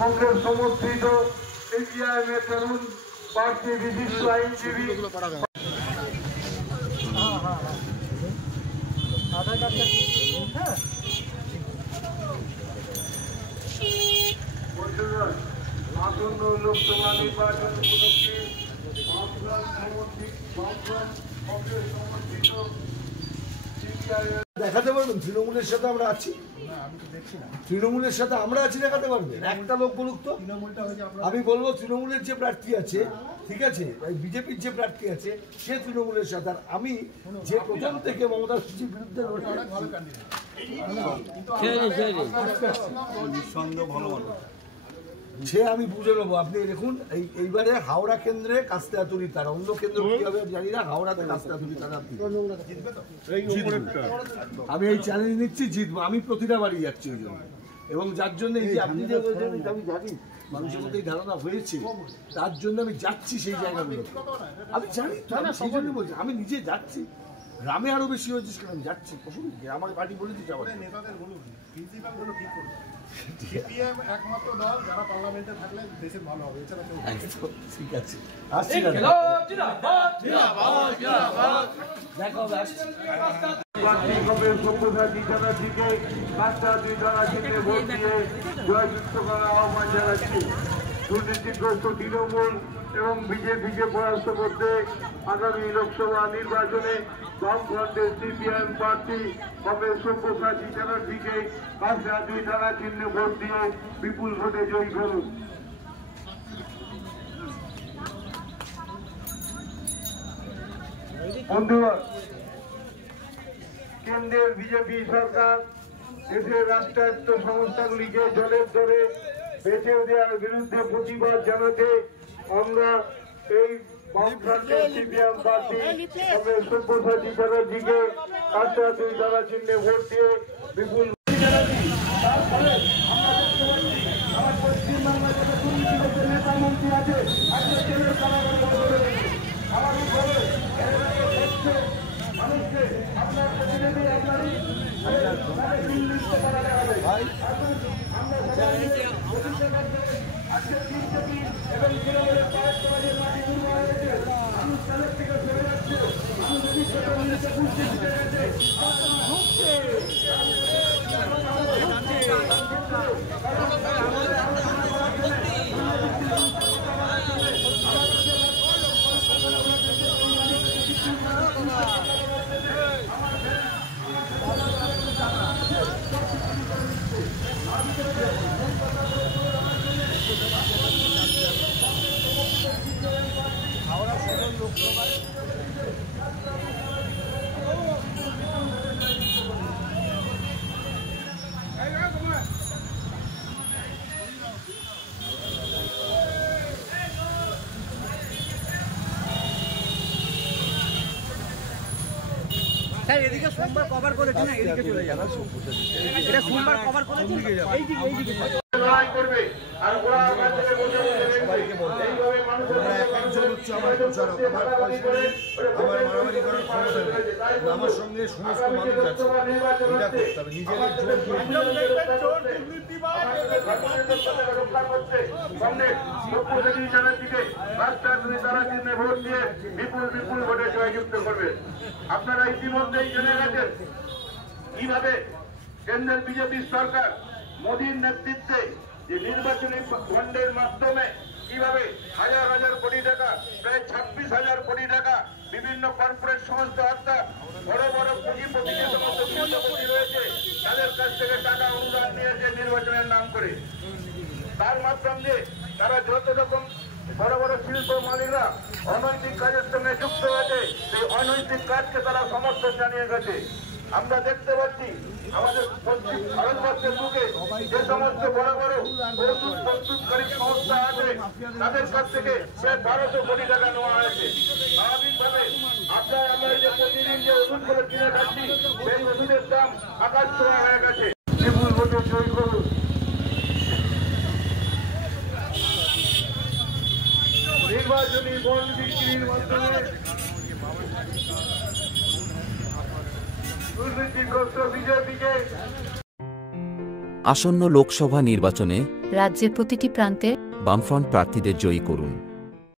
কংগ্রেস সমর্থিত সিপিআইএমের তরুণ প্রার্থী বিশিষ্ট আইনজীবী আসন্ন লোকসভা নির্বাচন উপলক্ষে দেখাতে পারবেন তৃণমূলের সাথে আমরা আছি? তৃণমূলের সাথে আমরা আছি দেখাতে পারবেন? একটা লোক বলুক তো। আমি বলবো তৃণমূলের যে প্রার্থী আছে, ঠিক আছে, বিজেপির যে প্রার্থী আছে সে তৃণমূলের সাথে, আর আমি যে প্রথম থেকে মমতা ব্যানার্জির বিরুদ্ধে সে আমি বুঝে নেবো। আপনি দেখুন এইবারে হাওড়া কেন্দ্রে কাস্তে হাতুড়ি তারা, অন্য কেন্দ্র কি হবে জানি না, হাওড়াতে কাস্তে হাতুড়ি তারা আমি এই চ্যালেঞ্জ নিচ্ছি, জিতবো। আমি প্রতিটা বাড়ি যাচ্ছি ওই জন্য, এবং যার জন্য এই যে আপনি যে বলছেন আমি জানি মানুষের মধ্যে এই ধারণা হয়েছে, তার জন্য আমি যাচ্ছি সেই জায়গাগুলো। আমি জানি তো, সেই জন্য বলছি আমি নিজে যাচ্ছি। গ্রামে আরো বেশি হয়েছে সেখানে আমি যাচ্ছি। আমার পার্টি বলে দিচ্ছে আমার নেতাদের বলুন, প্রিন্সিপাল গুলো ঠিক করুন। সিপিএম একমাত্র দল যারা পার্লামেন্টে থাকলে দেশের ভালো হবে, এছাড়া কেউ ঠিক আছে। আসছি না, জয়যুক্ত করার আহ্বান জানাচ্ছি। দুর্নীতিগ্রস্ত তৃণমূল এবং বিজেপিকে পরাস্ত করতে আগামী লোকসভা নির্বাচনে বামফ্রন্টের সিপিআইএম প্রার্থী কংগ্রেস সব্যসাচী চ্যাটার্জিকে কাঁচরা 2 ধারা চিহ্নে ভোট দিয়ে বিপুল ভোটে জয়ী করুন। বন্ধুগণ, কেন্দ্রের বিজেপি সরকার দেশের রাষ্ট্রায়ত্ত সংস্থাগুলিকে জলের দরে বেঁচে দেওয়ার বিরুদ্ধে প্রতিবাদ জানাতে আমরা এই বামফ্রন্টের সিপিএম প্রার্থী কংগ্রেস সব্যসাচী চ্যাটার্জিকে কাঁচরা 2 ধারা চিহ্নে ভোট দিয়ে বিপুল আমার পশ্চিমবাংলার যারা দুর্নীতিগ্রস্ত নেতা মন্ত্রী আছে আমার উপরে মানুষকে আপনার প্রতিনিধি আপনারই আজকে বিজেপি এবং তৃণমূলের পায়ের সমাজের মাটি দুর্গ হয়েছে, মানুষ তাদের থেকে সরে যাচ্ছে, মানুষ ভবিষ্যতে বুঝতে শিখে গেছে। এদিকে সোমবার কভার করেছে না, এদিকে চলে যাবে, এটা সোমবার কভার করেছে এইদিকে লড়াই করবে। আর ওরা আমাদের বসে সবাইকে বলতে এইভাবে মানুষের একজন হচ্ছে আমার প্রচারক, আমার মারামারি করার ক্ষমতা নেই, আমার সঙ্গে সমস্ত মানুষ আছে, এটা করতে হবে নিজের রক্ষা করতে। ভোট দিয়ে বিপুল বিপুল ভোটে জয়যুক্ত করবে। আপনারা ইতিমধ্যেই জেনে গেছেন কিভাবে কেন্দ্রের বিজেপি সরকার মোদীর নেতৃত্বে যে নির্বাচনী বন্ডের মাধ্যমে কিভাবে হাজার হাজার কোটি টাকা, প্রায় 26,000 কোটি টাকা বিভিন্ন কর্পোরেট সংস্থা অর্থাৎ বড় বড় পুঁজিপতি যে সমস্ত পুঁজিপতি রয়েছে তাদের কাছ থেকে টাকা অনুদান নিয়েছে নির্বাচনের নাম করে। তার মাধ্যমে তারা যত রকম বড় বড় শিল্প মালিকরা অনৈতিক কাজের সঙ্গে যুক্ত আছে, সেই অনৈতিক কাজকে তারা সমর্থন জানিয়ে গেছে। আমরা দেখতে পাচ্ছি আমাদের পশ্চিম ভারতবর্ষের বুকে যে সমস্ত বড় বড় ওষুধ প্রস্তুতকারী সংস্থা আছে তাদের কাছ থেকে প্রায় 1200 কোটি টাকা নেওয়া হয়েছে। স্বাভাবিকভাবে আমরা যে প্রতিদিন যে ওষুধগুলো কিনে খাচ্ছি সেই ওষুধের দাম আকাশ ছোঁয়া হয়ে গেছে। বিপুল ভোটে জয়ী করুন। নির্বাচনী বন্ড বিক্রির মাধ্যমে আসন্ন লোকসভা নির্বাচনে রাজ্যের প্রতিটি প্রান্তে বামফ্রন্ট প্রার্থীদের জয়ী করুন।